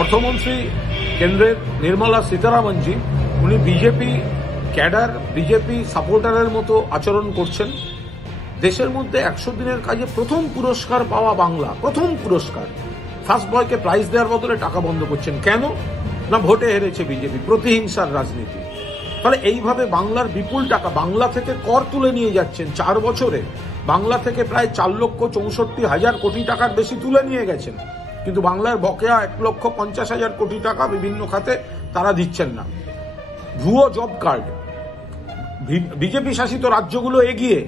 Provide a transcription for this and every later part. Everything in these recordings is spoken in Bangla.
অর্থমন্ত্রী কেন্দ্রের নির্মলা সীতারামনজি উনি বিজেপি ক্যাডার বিজেপি সাপোর্টারের মতো আচরণ করছেন। দেশের মধ্যে 100 দিনের কাজে প্রথম পুরস্কার পাওয়া বাংলা, প্রথম পুরস্কার, ফার্স্ট বয়কে প্রাইজ দেওয়ার বদলে টাকা বন্ধ করছেন। কেন না, ভোটে হেরেছে বিজেপি, প্রতিহিংসার রাজনীতি। ফলে এইভাবে বাংলার বিপুল টাকা বাংলা থেকে কর তুলে নিয়ে যাচ্ছেন। 4 বছরে বাংলা থেকে প্রায় 4,64,000 কোটি টাকার বেশি তুলে নিয়ে গেছেন, কিন্তু বাংলার বকেয়া 1,50,000 কোটি টাকা বিভিন্ন খাতে তারা দিচ্ছেন না। ভুয়ো জব কার্ড, বিজেপি শাসিত রাজ্যগুলো এগিয়ে,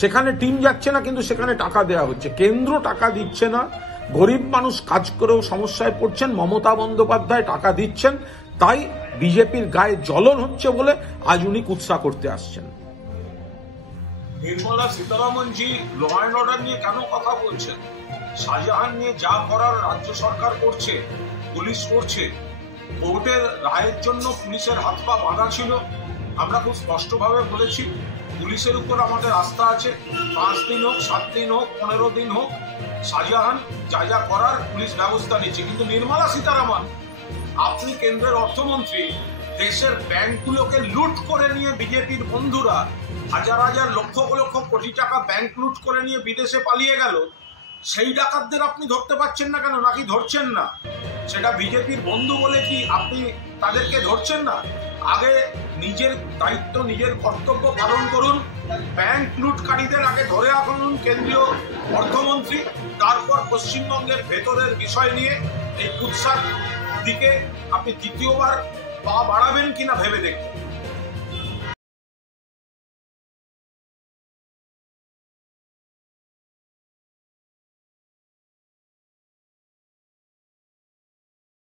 সেখানে টিম যাচ্ছে না কিন্তু সেখানে টাকা দেওয়া হচ্ছে। কেন্দ্র টাকা দিচ্ছে না, গরিব মানুষ কাজ করেও সমস্যায় পড়ছেন। মমতা বন্দ্যোপাধ্যায় টাকা দিচ্ছেন, তাই বিজেপির গায়ে জ্বলন হচ্ছে বলে আজ উনি কুৎসা করতে আসছেন। নির্মলা সীতারামনজি ল অ্যান্ড অর্ডার নিয়ে কেন কথা বলছেন? শাহজাহান নিয়ে যা করার রাজ্য সরকার করছে, পুলিশ করছে। কোর্টের রায়ের জন্য পুলিশের হাত পা বাঁধা ছিল। আমরা খুব স্পষ্টভাবে বলেছি পুলিশের উপর আমাদের আস্থা আছে। 5 দিন হোক, 7 দিন হোক, 15 দিন হোক, শাহজাহান যা যা করার পুলিশ ব্যবস্থা নিচ্ছে। কিন্তু নির্মলা সীতারামন, আপনি কেন্দ্রের অর্থমন্ত্রী, দেশের ব্যাংকগুলোকে লুট করে নিয়ে বিজেপির বন্ধুরা হাজার হাজার লক্ষ লক্ষ কোটি টাকা ব্যাংক লুট করে নিয়ে বিদেশে পালিয়ে গেল। সেই ডাকাতদের আপনি ধরতে পারছেন না কেন? নাকি ধরছেন না? সেটা বিজেপির বন্ধু বলে কি আপনি তাদেরকে ধরছেন না? আগে নিজের দায়িত্ব, নিজের কর্তব্য পালন করুন। ব্যাংক লুটকারীদের আগে ধরে আনুন কেন্দ্রীয় অর্থমন্ত্রী, তারপর পশ্চিমবঙ্গের ভেতরের বিষয় নিয়ে এই কুৎসার দিকে আপনি দ্বিতীয়বার পা বাড়াবেন কিনা ভেবে দেখুন।